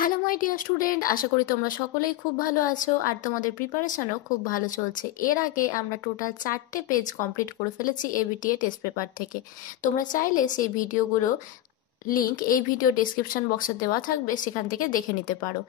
Hello my dear student, আশা করি তোমরা সকলেই খুব ভালো আছো আর তোমাদের প্রিপারেশনও খুব ভালো চলছে। এর আগে আমরা টোটাল 4টে পেজ কমপ্লিট করে ফেলেছি এবিটিএ টেস্ট পেপার থেকে। তোমরা চাইলে সেই ভিডিওগুলো লিংক এই ভিডিও ডেসক্রিপশন বক্সে দেওয়া থাকবে, সেখান থেকে দেখে নিতে পারো।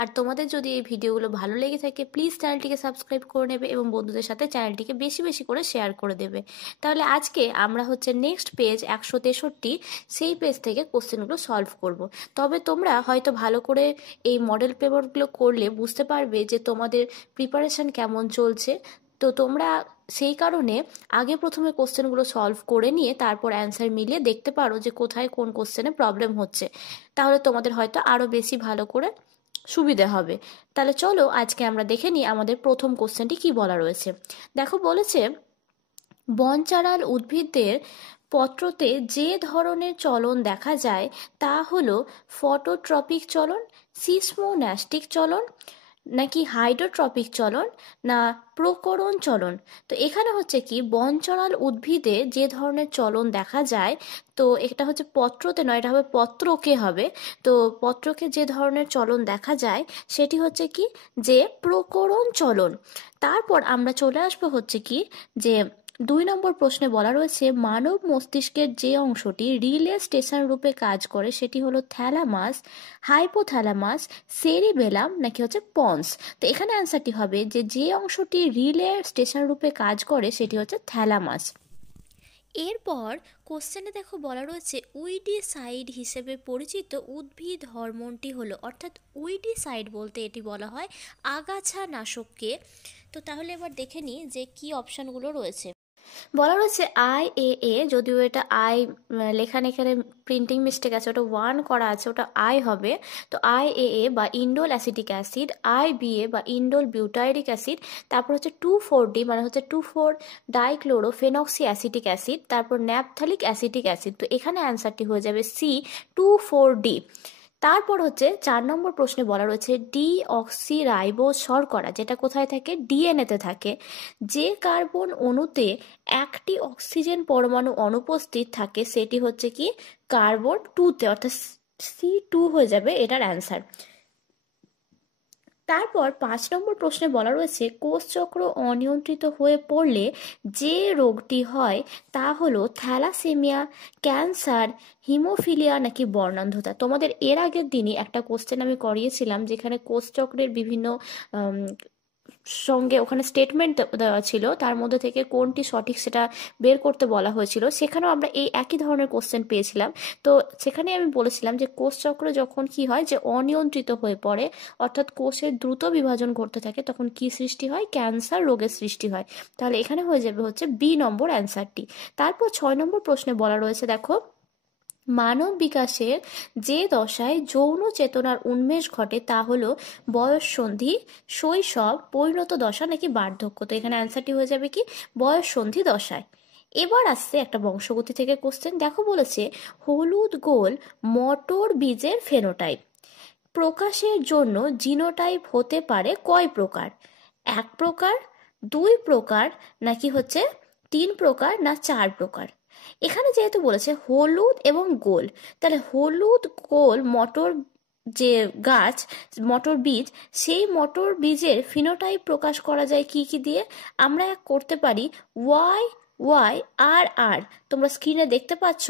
আর তোমাদের যদি এই ভিডিওগুলো ভালো লেগে থাকে প্লিজ চ্যানেলটিকে সাবস্ক্রাইব করে নেবে এবং বন্ধুদের সাথে চ্যানেলটিকে বেশি বেশি করে শেয়ার করে দেবে। তাহলে আজকে আমরা নেক্সট পেজ 163 সেই পেজ থেকে কোশ্চেনগুলো সলভ করব। তবে তোমরা হয়তো ভালো করে এই মডেল পেপারগুলো করলে বুঝতে পারবে যে তোমাদের প্রিপারেশন কেমন চলছে। তো তোমরা সেই কারণে আগে প্রথমে কোশ্চেনগুলো সলভ করে নিয়ে তারপর অ্যান্সার মিলিয়ে দেখতে পারো যে কোথায় কোন কোশ্চেনে প্রবলেম হচ্ছে। তাহলে তোমাদের হয়তো আরও বেশি ভালো করে সুবিধে হবে। তাহলে চলো আজকে আমরা দেখে নিই আমাদের প্রথম কোশ্চেনটি কি বলা রয়েছে। দেখো বলেছে, বনচারাল উদ্ভিদদের পত্রতে যে ধরনের চলন দেখা যায় তা হলো ফটোট্রপিক চলন, সিসমোন্যাস্টিক চলন, নাকি হাইড্রোট্রপিক চলন, না প্রকরণ চলন। তো এখানে কি বনচরাল উদ্ভিদে যে ধরনের চলন দেখা যায়, তো এটা পত্রতে নয়, এটা হবে পত্রকে হবে। তো পত্রকে যে ধরনের চলন দেখা যায় সেটি কি যে প্রকরণ চলন। তারপর আমরা চলে আসবো কি যে 2 নম্বর প্রশ্নে বলা রয়েছে, মানব মস্তিষ্কের যে অংশটি রিলে স্টেশন রূপে কাজ করে সেটি হলো থ্যালামাস, হাইপোথ্যালামাস, সেরিবেলাম, নাকি পন্স। তো এখানে অ্যান্সারটি হবে যে যে অংশটি রিলে স্টেশন রূপে কাজ করে সেটি থ্যালামাস। এরপর কোশ্চেনে দেখো বলা রয়েছে, উইডিসাইড হিসেবে পরিচিত উদ্ভিদ হরমোনটি হলো, অর্থাৎ উইডিসাইড বলতে এটি বলা হয় আগাছা নাশককে। তো তাহলে এবার দেখে নিই যে কি অপশানগুলো রয়েছে। বলা রয়েছে IAA, যদিও এটা লেখার এখানে প্রিন্টিং মিস্টেক আছে, ওটা 1 করা আছে, ওটা আই হবে। তো IAA বা ইন্ডোল অ্যাসিটিক অ্যাসিড, IBA বা ইন্ডোল বিউটাইরিক অ্যাসিড, তারপর 2,4-D মানে 2,4 ডাইক্লোরোফেনক্সি অ্যাসিটিক অ্যাসিড, তারপর ন্যাপথালিক অ্যাসিটিক অ্যাসিড। তো এখানে অ্যান্সারটি হয়ে যাবে সি, 2,4-D। তারপর 4 নম্বর প্রশ্নে বলা রয়েছে, ডিঅক্সিরাইবোজ শর্করা যেটা কোথায় থাকে, ডিএনএতে থাকে। যে কার্বন অণুতে একটি অক্সিজেন পরমাণু অনুপস্থিত থাকে সেটি কি কার্বন 2-তে, অর্থাৎ C2 হয়ে যাবে এটার অ্যান্সার। তারপর 5 নম্বর প্রশ্নে বলা রয়েছে, কোষচক্র অনিয়ন্ত্রিত হয়ে পড়লে যে রোগটি হয় তা হলো থ্যালাসেমিয়া, ক্যান্সার, হিমোফিলিয়া, নাকি বর্ণান্ধতা। তোমাদের এর আগের দিনই একটা কোশ্চেন আমি করিয়েছিলাম যেখানে কোষচক্রের বিভিন্ন সঙ্গে ওখানে স্টেটমেন্ট দেওয়া ছিল, তার মধ্যে থেকে কোনটি সঠিক সেটা বের করতে বলা হয়েছিল। সেখানেও আমরা এই একই ধরনের কোশ্চেন পেয়েছিলাম। তো সেখানে আমি বলেছিলাম যে কোষচক্র যখন কি হয় যে অনিয়ন্ত্রিত হয়ে পড়ে, অর্থাৎ কোষের দ্রুত বিভাজন ঘটতে থাকে, তখন কি সৃষ্টি হয়, ক্যান্সার রোগের সৃষ্টি হয়। তাহলে এখানে হয়ে যাবে বি নম্বর অ্যান্সারটি। তারপর 6 নম্বর প্রশ্নে বলা রয়েছে, দেখো, মানব বিকাশের যে দশায় যৌন চেতনার উন্মেষ ঘটে তা হলো বয়ঃসন্ধি, শৈশব, পরিণত দশা, নাকি বার্ধক্য। তো এখানে অ্যান্সারটি হয়ে যাবে কি বয়ঃসন্ধি দশায়। এবার আসছে একটা বংশগতি থেকে কোশ্চেন। দেখো বলেছে, হলুদ গোল মটর বীজের ফেনোটাইপ প্রকাশের জন্য জিনোটাইপ হতে পারে কয় প্রকার? 1 প্রকার, 2 প্রকার, নাকি 3 প্রকার, না 4 প্রকার। এখানে যেহেতু বলেছে হলুদ এবং গোল, তাহলে হলুদ গোল মটর যে গাছ, মটর বীজ, সেই মটর বীজের ফিনোটাইপ প্রকাশ করা যায় কি কি দিয়ে? আমরা করতে পারি YYRR। তোমরা স্ক্রিনে দেখতে পাচ্ছ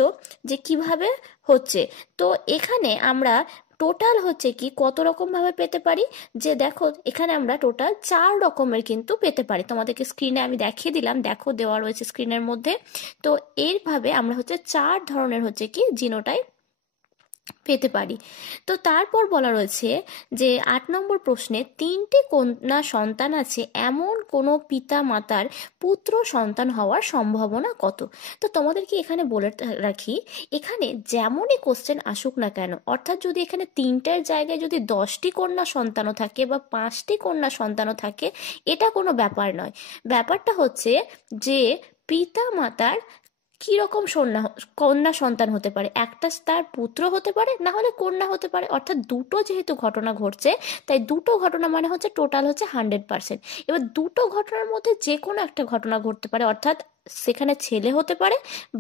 যে কিভাবে হচ্ছে। তো এখানে আমরা টোটাল কি কত রকম ভাবে পেতে পারি, যে দেখো এখানে আমরা টোটাল 4 রকমের কিন্তু পেতে পারি। তোমাদেরকে স্ক্রিনে আমি দেখিয়ে দিলাম, দেখো দেওয়া রয়েছে স্ক্রিনের মধ্যে। তো এইভাবে আমরা 4 ধরনের কি জিনোটাইপ পেতে পারি। তো তারপর বলা রয়েছে যে 8 নম্বর প্রশ্নে, 3টি কন্যা সন্তান আছে এমন কোনো পিতা মাতার পুত্র সন্তান হওয়ার সম্ভাবনা কত? তো তোমাদেরকে এখানে বলে রাখি, এখানে যেমনই কোশ্চেন আসুক না কেন, অর্থাৎ যদি এখানে 3টার জায়গায় যদি 10টি কন্যা সন্তানও থাকে বা 5টি কন্যা সন্তানও থাকে, এটা কোনো ব্যাপার নয়। ব্যাপারটা যে পিতা মাতার কি রকম কন্যা সন্তান হতে পারে, একটা তার পুত্র হতে পারে, না হলে কন্যা হতে পারে। অর্থাৎ দুটো যেহেতু ঘটনা ঘটছে, তাই দুটো ঘটনা মানে টোটাল 100%। এবার দুটো ঘটনার মধ্যে যে কোনো একটা ঘটনা ঘটতে পারে, অর্থাৎ সেখানে ছেলে হতে পারে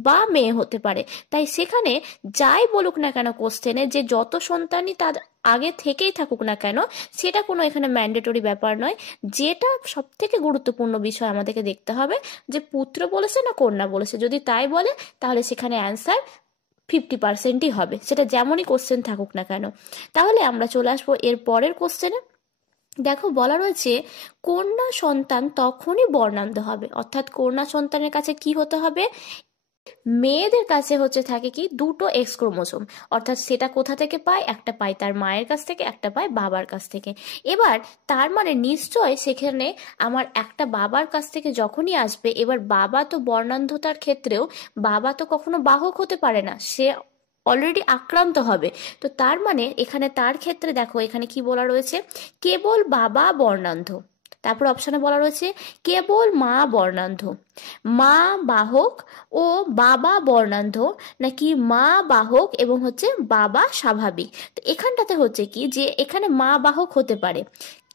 বা মেয়ে হতে পারে। তাই সেখানে যাই বলুক না কেন কোশ্চেনে, যে যত সন্তানই তার আগে থেকেই থাকুক না কেন, সেটা কোনো এখানে ম্যান্ডেটরি ব্যাপার নয়। যেটা সব থেকে গুরুত্বপূর্ণ বিষয় আমাদেরকে দেখতে হবে যে পুত্র বলেছে না কন্যা বলেছে। যদি তাই বলে তাহলে সেখানে অ্যান্সার 50%ই হবে, সেটা যেমনই কোশ্চেন থাকুক না কেন। তাহলে আমরা চলে আসবো এর পরের কোশ্চেনে। দেখো বলা রয়েছে কন্যা সন্তান তখনই বর্ণান্ধ হবে, অর্থাৎ কন্যা সন্তানের কাছে কি হতে হবে, মেয়েদের কাছে হচ্ছে থাকে কি দুটো এক্স ক্রোমোসোম, অর্থাৎ সেটা কোথা থেকে পায়, একটা পায় তার মায়ের কাছ থেকে, একটা পায় বাবার কাছ থেকে। এবার তার মানে নিশ্চয় সেখানে আমার একটা বাবার কাছ থেকে যখনই আসবে, এবার বাবা তো বর্ণান্ধতার ক্ষেত্রেও বাবা তো কখনো বাহক হতে পারে না, সে অলরেডি আক্রান্ত হবে। তো তার মানে এখানে তার ক্ষেত্রে দেখো এখানে কি বলা রয়েছে, কেবল বাবা বর্ণান্ধ। তারপর অপশনে বলা রয়েছে কেবল মা বর্ণান্ধ, মা বাহক ও বাবা বর্ণান্ধ, নাকি মা বাহক এবং হচ্ছে বাবা স্বাভাবিক। তো এখানটাতে হচ্ছে কি যে এখানে মা বাহক হতে পারে,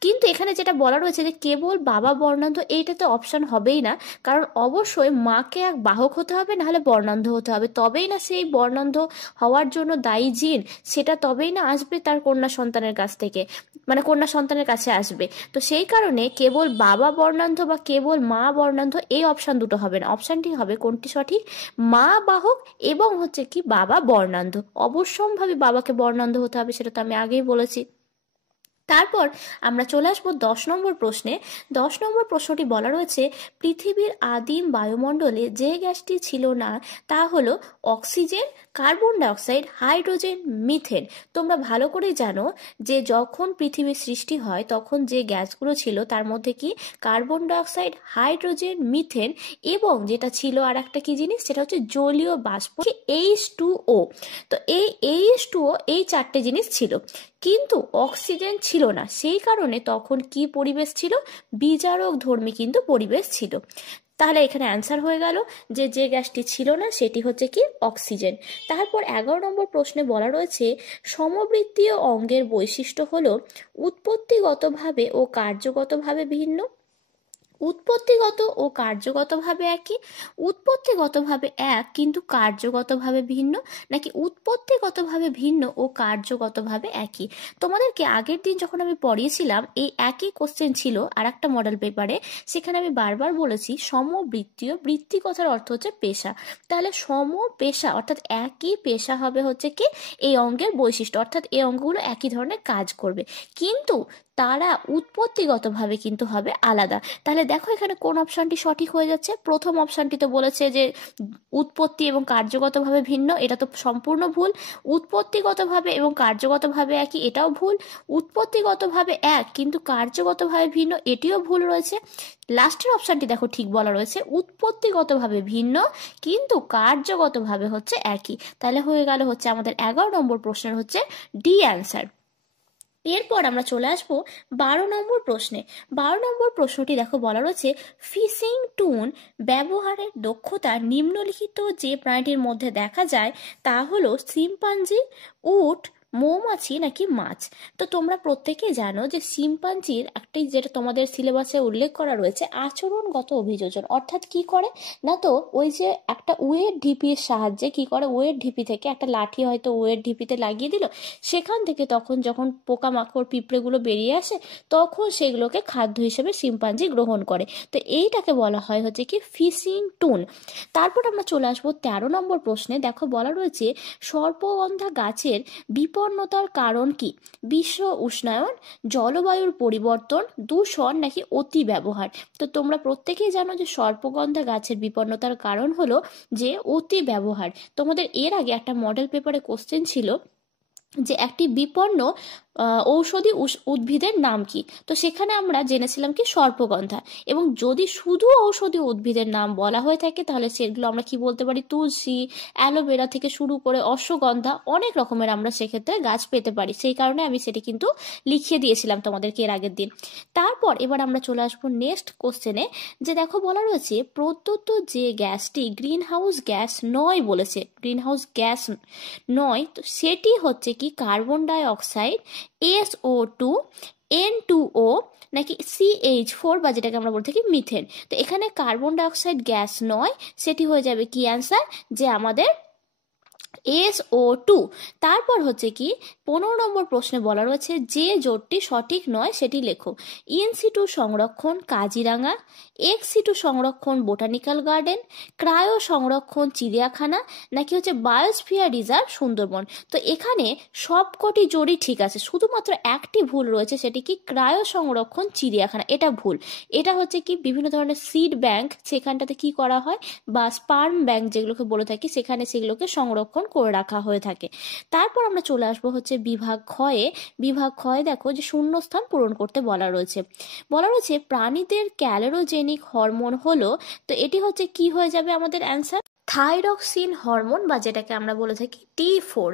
কিন্তু এখানে যেটা বলা রয়েছে যে কেবল বাবা বর্ণান্ধ, এইটাতে অপশন হবেই না। কারণ অবশ্যই মাকে এক বাহক হতে হবে, নাহলে বর্ণান্ধ হতে হবে, তবেই না সেই বর্ণান্ধ হওয়ার জন্য দায়ী জিন সেটা তবেই না আসবে তার কন্যা সন্তানের কাছ থেকে, মানে কন্যা সন্তানের কাছে আসবে। তো সেই কারণে কেবল বাবা বর্ণান্ধ বা কেবল মা বর্ণান্ধ এই অপশান দুটো হবে না, অপশানটি হবে কোনটি সঠিক, মা বাহক এবং হচ্ছে কি বাবা বর্ণান্ধ। অবশ্যম্ভাবী বাবাকে বর্ণান্ধ হতে হবে, সেটা তো আমি আগেই বলেছি। তারপর আমরা চলে আসবো 10 নম্বর প্রশ্নে। 10 নম্বর প্রশ্নটি বলা রয়েছে পৃথিবীর আদিম বায়ুমণ্ডলে যে গ্যাসটি ছিল না তা হলো oxygen, carbon dioxide, hydrogen, methane. তোমরা ভালো করে জানো যে যখন পৃথিবীর সৃষ্টি হয় তখন যে গ্যাসগুলো ছিল তার মধ্যে কি কার্বন ডাইঅক্সাইড, হাইড্রোজেন, মিথেন এবং যেটা ছিল আর একটা কি জিনিস, সেটা হচ্ছে জলীয় বাষ্প H2O। তো এই H2O এই চারটে জিনিস ছিল, কিন্তু অক্সিজেন ছিল না। সেই কারণে তখন কি পরিবেশ ছিল, বিজারক ধর্মী কিন্তু পরিবেশ ছিল। তাহলে এখানে অ্যান্সার হয়ে গেল যে যে গ্যাসটি ছিল না সেটি হচ্ছে কি অক্সিজেন। তারপর 11 নম্বর প্রশ্নে বলা রয়েছে সমবৃত্তীয় অঙ্গের বৈশিষ্ট্য হলো উৎপত্তিগতভাবে ও কার্যগতভাবে ভিন্ন। উৎপত্তিগত ও কার্যগতভাবে একই, উৎপত্তিগতভাবে এক কিন্তু কার্যগতভাবে ভিন্ন, নাকি উৎপত্তিগতভাবে ভিন্ন ও কার্যগতভাবে একই। তোমাদেরকে আগের দিন যখন আমি পড়িয়েছিলাম এই একই কোশ্চেন ছিল আর একটা মডেল পেপারে, সেখানে আমি বারবার বলেছি সমবৃত্তীয়, বৃত্তি কথার অর্থ হচ্ছে পেশা। তাহলে সম পেশা অর্থাৎ একই পেশা হবে হচ্ছে কি এই অঙ্গের বৈশিষ্ট্য, অর্থাৎ এই অঙ্গগুলো একই ধরনের কাজ করবে, কিন্তু তারা উৎপত্তিগতভাবে কিন্তু হবে আলাদা। তাহলে দেখো এখানে কোন অপশনটি সঠিক হয়ে যাচ্ছে, প্রথম অপশনটি তো বলেছে যে উৎপত্তি এবং কার্যগতভাবে ভিন্ন, এটা তো সম্পূর্ণ ভুল। উৎপত্তিগতভাবে এবং কার্যগতভাবে একই, এটাও ভুল। উৎপত্তিগতভাবে এক কিন্তু কার্যগতভাবে ভিন্ন, এটিও ভুল রয়েছে। লাস্টের অপশনটি দেখো ঠিক বলা রয়েছে উৎপত্তিগতভাবে ভিন্ন কিন্তু কার্যগতভাবে হচ্ছে একই। তাহলে হয়ে গেল হচ্ছে আমাদের 11 নম্বর প্রশ্নের হচ্ছে ডি অ্যান্সার। এরপর আমরা চলে আসবো 12 নম্বর প্রশ্নে। 12 নম্বর প্রশ্নটি দেখো বলা রয়েছে ফিশিং টুন ব্যবহারের দক্ষতা নিম্নলিখিত যে প্রাণীটির মধ্যে দেখা যায় তা হলো শিম্পাঞ্জি, উট, মৌমাছি নাকি মাছ। তো তোমরা প্রত্যেকেই জানো যে শিম্পাঞ্জির একটি যেটা তোমাদের সিলেবাসে উল্লেখ করা রয়েছে আচরণগত অভিযোজন, অর্থাৎ কি করে না, তো ওই যে একটা ওয়ের ঢিপির সাহায্যে কি করে, ওয়ের ঢিপি থেকে একটা লাঠি হয়তো ওয়ের ঢিপিতে লাগিয়ে দিল, সেখান থেকে তখন যখন পোকামাকড় পিঁপড়েগুলো বেরিয়ে আসে তখন সেগুলোকে খাদ্য হিসেবে শিম্পাঞ্জি গ্রহণ করে। তো এইটাকে বলা হয় হচ্ছে কি ফিশিং টুন। তারপর আমরা চলে আসবো 13 নম্বর প্রশ্নে। দেখো বলা রয়েছে সর্পগন্ধা গাছের বিপন্নতার কারণ কি, বিশ্ব উষ্ণায়ন, জলবায়ুর পরিবর্তন, দূষণ নাকি অতি ব্যবহার। তো তোমরা প্রত্যেকেই জানো যে সর্পগন্ধা গাছের বিপন্নতার কারণ হলো যে অতি ব্যবহার। তোমাদের এর আগে একটা মডেল পেপারে কোশ্চেন ছিল যে একটি বিপন্ন ঔষধি উদ্ভিদের নাম কি, তো সেখানে আমরা জেনেছিলাম কি সর্পগন্ধা। এবং যদি শুধু ঔষধি উদ্ভিদের নাম বলা হয়ে থাকে তাহলে সেগুলো আমরা কি বলতে পারি, তুলসী, অ্যালোভেরা থেকে শুরু করে অশ্বগন্ধা, অনেক রকমের আমরা সেক্ষেত্রে গাছ পেতে পারি। সেই কারণে আমি সেটি কিন্তু লিখিয়ে দিয়েছিলাম তোমাদেরকে এর আগের দিন। তারপর এবার আমরা চলে আসবো নেক্সট কোশ্চেনে, যে দেখো বলা রয়েছে প্রদত্ত যে গ্যাসটি গ্রিন হাউস গ্যাস নয় বলেছে, গ্রিন হাউস গ্যাস নয়, তো সেটি হচ্ছে কি carbon die oxide, SO2, N2O নাকি CH4 বা যেটাকে আমরা বলে থাকি মিথেন। তো এখানে কার্বন ডাইঅক্সাইড গ্যাস নয়, সেটি হয়ে যাবে কি অ্যান্সার, যে আমাদের SO2। তারপর হচ্ছে কি 15 নম্বর প্রশ্নে বলা রয়েছে যে জোটটি সঠিক নয় সেটি লেখো। ইনসিটু সংরক্ষণ কাজিরাঙা, এক্সিটু সংরক্ষণ বোটানিক্যাল গার্ডেন, ক্রায়ো সংরক্ষণ চিড়িয়াখানা নাকি হচ্ছে বায়োস্ফিয়ার রিজার্ভ সুন্দরবন। তো এখানে সবকটি জোটই ঠিক আছে, শুধুমাত্র একটি ভুল রয়েছে, সেটি কি ক্রায়ো সংরক্ষণ চিড়িয়াখানা, এটা ভুল। এটা হচ্ছে কি বিভিন্ন ধরনের সিড ব্যাংক সেখানটাতে কি করা হয়, বা স্পার্ম ব্যাংক যেগুলোকে বলে থাকি, সেখানে সেগুলোকে সংরক্ষণ করে রাখা হয়ে থাকে। তারপর আমরা চলে আসবো হচ্ছে বিভাগ ক্ষয়ে। বিভাগ ক্ষয়ে দেখো যে শূন্যস্থান পূরণ করতে বলা রয়েছে। বলা রয়েছে প্রাণীদের ক্যালোরোজেনিক হরমোন হলো, তো এটি হচ্ছে কি হয়ে যাবে আমাদের অ্যান্সার, থাইরক্সিন হরমোন বা যেটাকে আমরা বলে থাকি T4।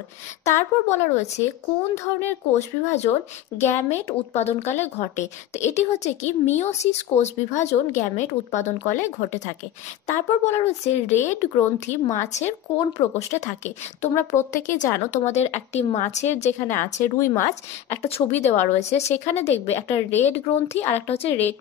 তারপর বলা রয়েছে কোন ধরনের কোষ বিভাজন গ্যামেট উৎপাদনকালে ঘটে, তো এটি হচ্ছে কি মিওসিস কোষ বিভাজন গ্যামেট উৎপাদনকালে ঘটে থাকে। তারপর বলা রয়েছে রেড গ্রন্থি মাছের কোন প্রকোষ্ঠে থাকে। তোমরা প্রত্যেকে জানো, তোমাদের একটি মাছের যেখানে আছে রুই মাছ, একটা ছবি দেওয়া রয়েছে, সেখানে দেখবে একটা রেড গ্রন্থি আর একটা হচ্ছে রেড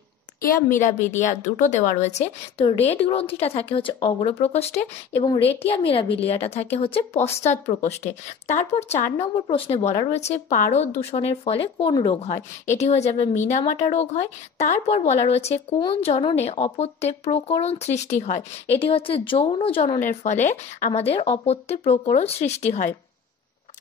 মিরাবিলিয়া দুটো দেওয়া রয়েছে। তো রেড গ্রন্থিটা থাকে হচ্ছে অগ্র প্রকোষ্ঠে এবং রেটিয়া মিরাবিলিয়াটা থাকে হচ্ছে পশ্চাৎ প্রকোষ্ঠে। তারপর 4 নম্বর প্রশ্নে বলা রয়েছে পারদ দূষণের ফলে কোন রোগ হয়, এটি হয়ে যাবে মিনামাটা রোগ হয়। তারপর বলা রয়েছে কোন জননে অপত্যে প্রকরণ সৃষ্টি হয়, এটি হচ্ছে যৌন জননের ফলে আমাদের অপত্যে প্রকরণ সৃষ্টি হয়,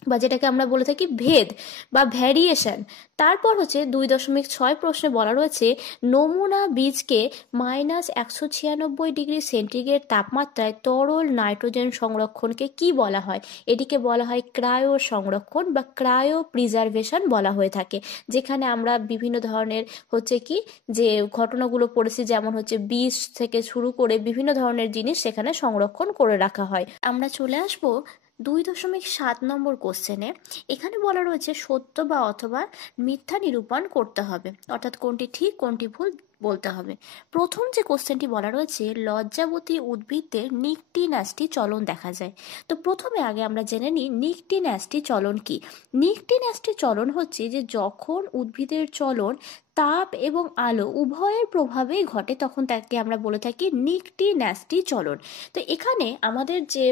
বা যেটাকে আমরা বলে থাকি ভেদ বা ভ্যারিয়েশন। তারপর হচ্ছে 2.6 প্রশ্নে বলা রয়েছে নমুনা বীজকে -196 ডিগ্রি সেন্টিগ্রেড তাপমাত্রায় তরল নাইট্রোজেন সংরক্ষণকে কি বলা হয়, এটিকে বলা হয় ক্রায়ো সংরক্ষণ বা ক্রায়ো প্রিজার্ভেশন বলা হয়ে থাকে। যেখানে আমরা বিভিন্ন ধরনের হচ্ছে কি যে ঘটনাগুলো পড়েছি, যেমন হচ্ছে বীজ থেকে শুরু করে বিভিন্ন ধরনের জিনিস সেখানে সংরক্ষণ করে রাখা হয়। আমরা চলে আসবো 2.7 নম্বর কোশ্চেনে। এখানে বলা রয়েছে সত্য বা অথবা মিথ্যা নিরূপণ করতে হবে, অর্থাৎ কোনটি ঠিক কোনটি ভুল বলতে হবে। প্রথম যে কোশ্চেনটি বলা রয়েছে লজ্জাবতী উদ্ভিদদের নিকটি ন্যাস্টি চলন দেখা যায়। তো প্রথমে আগে আমরা জেনে নিই নিকটি ন্যাস্টি চলন কি। নিকটি ন্যাস্টি চলন হচ্ছে যে যখন উদ্ভিদের চলন তাপ এবং আলো উভয়ের প্রভাবেই ঘটে, তখন তাকে আমরা বলে থাকি নিকটি ন্যাস্টি চলন। তো এখানে আমাদের যে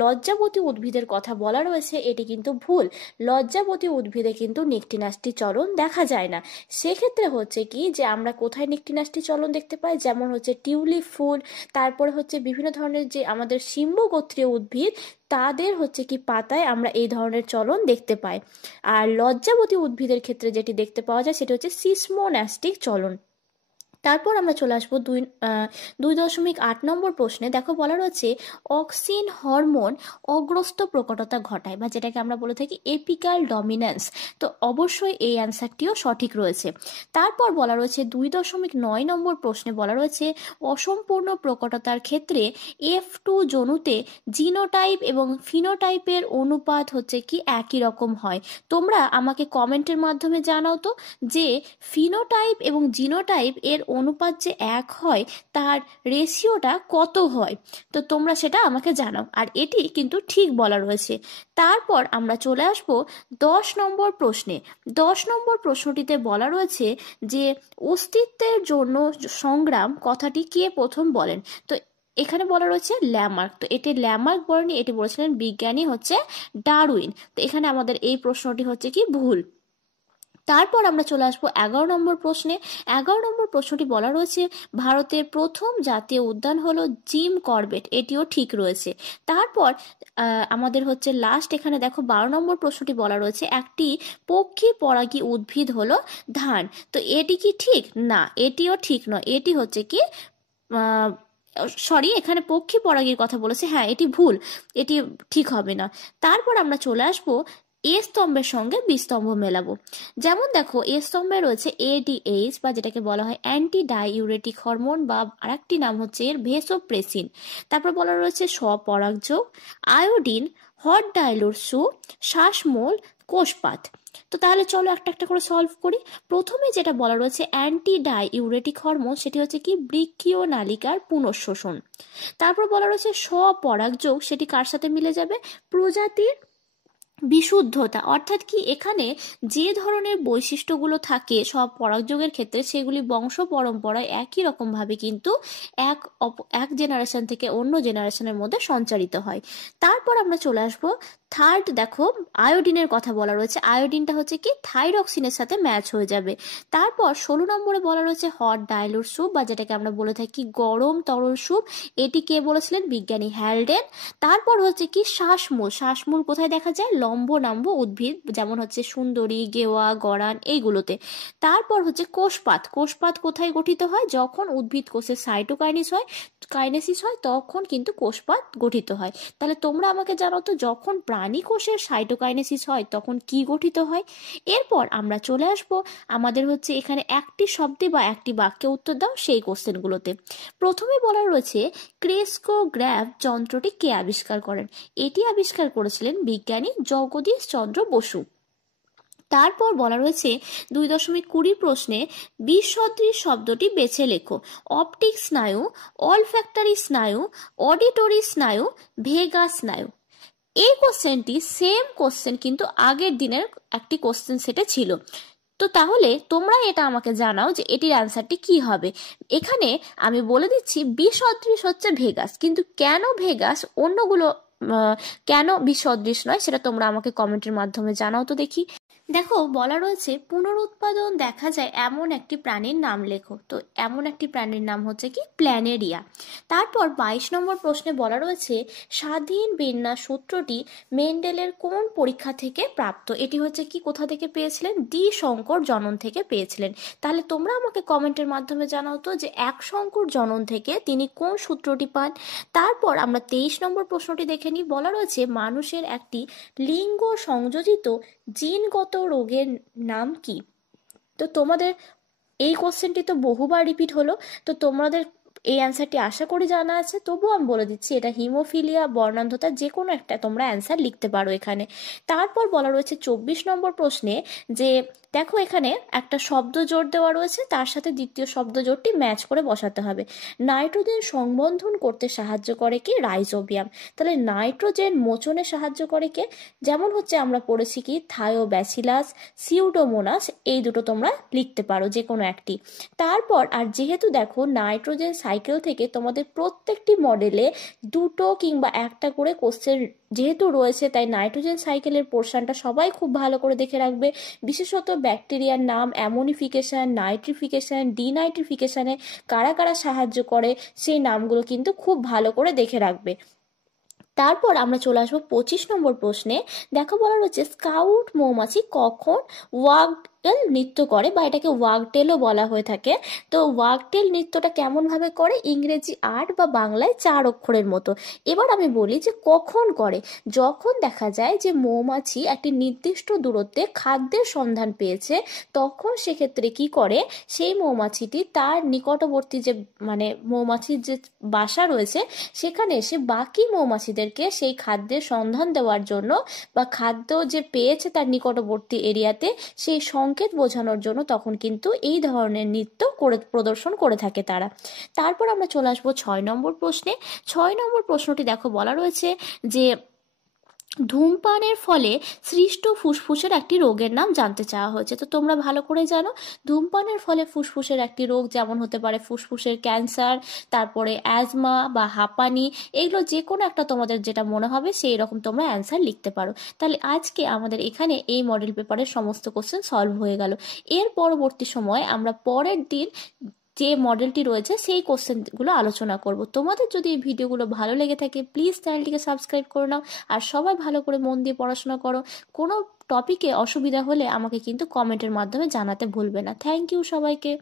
লজ্জাবতী উদ্ভিদের কথা বলা রয়েছে এটি কিন্তু ভুল। লজ্জাবতী উদ্ভিদে কিন্তু নিকটিনাষ্টি চলন দেখা যায় না। সেক্ষেত্রে হচ্ছে কি যে আমরা কোথায় নিকটিনাষ্টি চলন দেখতে পাই, যেমন হচ্ছে টিউলিপ ফুল, তারপরে হচ্ছে বিভিন্ন ধরনের যে আমাদের শিম্বগোত্রীয় উদ্ভিদ তাদের হচ্ছে কি পাতায় আমরা এই ধরনের চলন দেখতে পাই। আর লজ্জাবতী উদ্ভিদের ক্ষেত্রে যেটি দেখতে পাওয়া যায় সেটি হচ্ছে সিসমোন্যাস্টিক চলন। তারপর আমরা চলে আসবো 2.8 নম্বর প্রশ্নে। দেখো বলা রয়েছে অক্সিন হরমোন অগ্রস্ত প্রকটতা ঘটায়, বা যেটাকে আমরা বলে থাকি এপিক্যাল ডমিন্যান্স। তো অবশ্যই এই অ্যান্সারটিও সঠিক রয়েছে। তারপর বলা রয়েছে 2.9 নম্বর প্রশ্নে বলা রয়েছে অসম্পূর্ণ প্রকটতার ক্ষেত্রে F2 জনুতে জিনোটাইপ এবং ফিনোটাইপের অনুপাত হচ্ছে কি একই রকম হয়। তোমরা আমাকে কমেন্টের মাধ্যমে জানাও তো যে ফিনোটাইপ এবং জিনোটাইপ এর অনুপাত যে এক হয় তার রেশিওটা কত হয়, তো তোমরা সেটা আমাকে জানাও। আর এটি কিন্তু ঠিক বলা রয়েছে। তারপর আমরা চলে আসব 10 নম্বর প্রশ্নে। 10 নম্বর প্রশ্নটিতে বলা রয়েছে যে অস্তিত্বের জন্য সংগ্রাম কথাটি কে প্রথম বলেন। তো এখানে বলা রয়েছে ল্যামার্ক। তো এটি ল্যামার্ক বলেনি, এটি বলেছিলেন বিজ্ঞানী হচ্ছে ডারউইন। তো এখানে আমাদের এই প্রশ্নটি হচ্ছে কি ভুল। তারপর আমরা চলে আসবো 11 নম্বর প্রশ্নে। 11 নম্বর প্রশ্নটি বলা রয়েছে ভারতের প্রথম জাতীয় উদ্যান হলো জিম করবেট, এটিও ঠিক রয়েছে। তারপর আমাদের হচ্ছে লাস্ট এখানে দেখো 12 নম্বর প্রশ্নটি বলা রয়েছে একটি পক্ষী পরাগী উদ্ভিদ হলো ধান। তো এটি কি ঠিক? না, এটিও ঠিক নয়। এটি হচ্ছে কি সরি, এখানে পক্ষী পরাগীর কথা বলেছে, হ্যাঁ এটি ভুল, এটি ঠিক হবে না। তারপর আমরা চলে আসবো এ স্তম্ভের সঙ্গে বি স্তম্ভ মেলাবো। যেমন দেখো এ স্তম্ভে রয়েছে ADH বা যেটাকে বলা হয় অ্যান্টি ডাইউরেটিক হরমোন, বা আরেকটি নাম হচ্ছে এর ভেসোপ্রেসিন। তারপর বলা রয়েছে স্বপরাগযোগ, আয়োডিন, হট ডাইলুর সু, শ্বাসমূল, কোষপাত। তো তাহলে চলো একটা একটা করে সলভ করি। প্রথমে যেটা বলা রয়েছে অ্যান্টি ডাইউরেটিক হরমোন, সেটি হচ্ছে কি বৃক্কীয় নালিকার পুনঃশোষণ। তারপর বলা রয়েছে স্বপরাগযোগ, সেটি কার সাথে মিলে যাবে? প্রজাতির বিশুদ্ধতা অর্থাৎ কি, এখানে যে ধরনের বৈশিষ্ট্যগুলো থাকে সব পরাগযোগের ক্ষেত্রে সেগুলি বংশ পরম্পরায় একই রকমভাবে কিন্তু এক জেনারেশন থেকে অন্য জেনারেশনের মধ্যে সঞ্চারিত হয়। তারপর আমরা চলে আসবো থার্ড। দেখো, আয়োডিনের কথা বলা রয়েছে। আয়োডিনটা হচ্ছে কি থাইরক্সিনের সাথে ম্যাচ হয়ে যাবে। তারপর 16 নম্বরে বলা রয়েছে হট ডাইলুট স্যুপ, বা যেটাকে আমরা বলে থাকি গরম তরল স্যুপ। এটি কে বলেছিলেন? বিজ্ঞানী হ্যালডেন। তারপর হচ্ছে কি শ্বাসমূল। শ্বাসমূল কোথায় দেখা যায়? লম্বনাম্ব উদ্ভিদ, যেমন হচ্ছে সুন্দরী, গেওয়া, গরান, এইগুলোতে। তারপর হচ্ছে কোষপাত। কোষপাত কোথায় গঠিত হয়? যখন উদ্ভিদ কোষের কাইনেসিস হয় তখন কিন্তু কোষপাত গঠিত হয়। তাহলে তোমরা আমাকে জানাও তো, যখন প্রাণী কোষের সাইটোকাইনেসিস হয় তখন কি গঠিত হয়? এরপর আমরা চলে আসব, আমাদের হচ্ছে এখানে একটি শব্দে বা একটি বাক্যে উত্তর দাও সেই কোশ্চেনগুলোতে। প্রথমে বলা রয়েছে ক্রেস্কোগ্রাফ যন্ত্রটি কে আবিষ্কার করেন? এটি আবিষ্কার করেছিলেন বিজ্ঞানী জগদীশ চন্দ্র বসু। তারপর বলা রয়েছে 2.20 প্রশ্নে বিসদৃশ শব্দটি বেছে লেখো। অপটিক স্নায়ু, অলফ্যাক্টরি স্নায়ু, অডিটরি স্নায়ু, ভেগা স্নায়ু। এই কোশ্চেনটি সেম কোশ্চেন কিন্তু আগের দিনের একটি কোশ্চেন সেটে ছিল। তো তাহলে তোমরা এটা আমাকে জানাও যে এটির অ্যান্সারটি কি হবে। এখানে আমি বলে দিচ্ছি বিসদৃশ হচ্ছে ভেগাস, কিন্তু কেন ভেগাস, অন্যগুলো কেন বিসদৃশ নয়, সেটা তোমরা আমাকে কমেন্টের মাধ্যমে জানাও তো দেখি। দেখো, বলা রয়েছে পুনরুৎপাদন দেখা যায় এমন একটি প্রাণীর নাম লেখো। তো এমন একটি প্রাণীর নাম হচ্ছে কি প্ল্যানেরিয়া। তারপর 22 নম্বর প্রশ্নে বলা রয়েছে স্বাধীন বিন্যাস সূত্রটি মেন্ডেলের কোন পরীক্ষা থেকে প্রাপ্ত? এটি হচ্ছে কি কোথা থেকে পেয়েছিলেন? দ্বি শঙ্কর জনন থেকে পেয়েছিলেন। তাহলে তোমরা আমাকে কমেন্টের মাধ্যমে জানাও তো যে এক শঙ্কর জনন থেকে তিনি কোন সূত্রটি পান। তারপর আমরা 23 নম্বর প্রশ্নটি দেখে নিই। বলা রয়েছে মানুষের একটি লিঙ্গ সংযোজিত জিনগত রোগের নাম কি? তো তোমাদের এই কোশ্চেনটি তো বহুবার রিপিট হলো, তো তোমাদের এই অ্যান্সারটি আশা করি জানা আছে। তবুও আমি বলে দিচ্ছি, এটা হিমোফিলিয়া বর্ণান্ধতা, যে কোনো একটা তোমরা অ্যান্সার লিখতে পারো এখানে। তারপর বলা রয়েছে 24 নম্বর প্রশ্নে যে দেখো, এখানে একটা শব্দ জোড় দেওয়া রয়েছে, তার সাথে দ্বিতীয় শব্দ জোড়টি ম্যাচ করে বসাতে হবে। নাইট্রোজেন সংবন্ধন করতে সাহায্য করে কি? রাইজোবিয়াম। তাহলে নাইট্রোজেন মোচনে সাহায্য করে কে? যেমন হচ্ছে আমরা পড়েছি কি থায়োব্যাসিলাস, সিউডোমোনাস, এই দুটো তোমরা লিখতে পারো যে কোনো একটি। তারপর আর যেহেতু দেখো নাইট্রোজেন সাইকেল থেকে তোমাদের প্রত্যেকটি মডেলে দুটো কিংবা একটা করে কোশ্চেন যেহেতু রয়েছে, তাই নাইট্রোজেন সাইকেলের পোর্শনটা সবাই খুব ভালো করে দেখে রাখবে। বিশেষত ব্যাকটেরিয়ার নাম, অ্যামোনিফিকেশন, নাইট্রিফিকেশন, ডিনাইট্রিফিকেশনে কারা কারা সাহায্য করে সেই নামগুলো কিন্তু খুব ভালো করে দেখে রাখবে। তারপর আমরা চলে আসবো 25 নম্বর প্রশ্নে। দেখো, বলা রয়েছে স্কাউট মৌমাছি কখন ওয়াগটেল নৃত্য করে, বা এটাকে ওয়াগটেলও বলা হয়ে থাকে। তো ওয়াগটেল নৃত্যটা কেমন ভাবে করে? ইংরেজি 8 বা বাংলায় 4 অক্ষরের মতো। এবার আমি বলি যে কখন করে। যখন দেখা যায় যে মৌমাছি একটি নির্দিষ্ট দূরত্বে খাদ্যের সন্ধান পেয়েছে, তখন সেক্ষেত্রে কি করে, সেই মৌমাছিটি তার নিকটবর্তী যে মৌমাছির যে বাসা রয়েছে সেখানে এসে বাকি মৌমাছিদেরকে সেই খাদ্যের সন্ধান দেওয়ার জন্য, বা খাদ্য যে পেয়েছে তার নিকটবর্তী এরিয়াতে সেই সংকেত বোঝানোর জন্য তখন কিন্তু এই ধরনের নৃত্য প্রদর্শন করে থাকে তারা। তারপর আমরা চলে আসবো 6 নম্বর প্রশ্নে। 6 নম্বর প্রশ্নটি দেখো, বলা রয়েছে যে ধূমপানের ফলে সৃষ্ট ফুসফুসের একটি রোগের নাম জানতে চাওয়া হয়েছে। তো তোমরা ভালো করে জানো ধূমপানের ফলে ফুসফুসের একটি রোগ যেমন হতে পারে ফুসফুসের ক্যান্সার, তারপরে অ্যাজমা বা হাঁপানি, এগুলো যে কোনো একটা তোমাদের যেটা মনে হবে সেই রকম তোমরা অ্যান্সার লিখতে পারো। তাহলে আজকে আমাদের এখানে এই মডেল পেপারের সমস্ত কোশ্চেন সলভ হয়ে গেল। এর পরবর্তী সময় আমরা পরের দিন যে মডেলটি রয়েছে সেই কোশ্চেনগুলো আলোচনা করব। তোমাদের যদি এই ভিডিওগুলো ভালো লেগে থাকে প্লিজ চ্যানেলটিকে সাবস্ক্রাইব করে নাও, আর সবাই ভালো করে মন দিয়ে পড়াশোনা করো। কোনো টপিকে অসুবিধা হলে আমাকে কিন্তু কমেন্টের মাধ্যমে জানাতে ভুলবে না। থ্যাংক ইউ সবাইকে।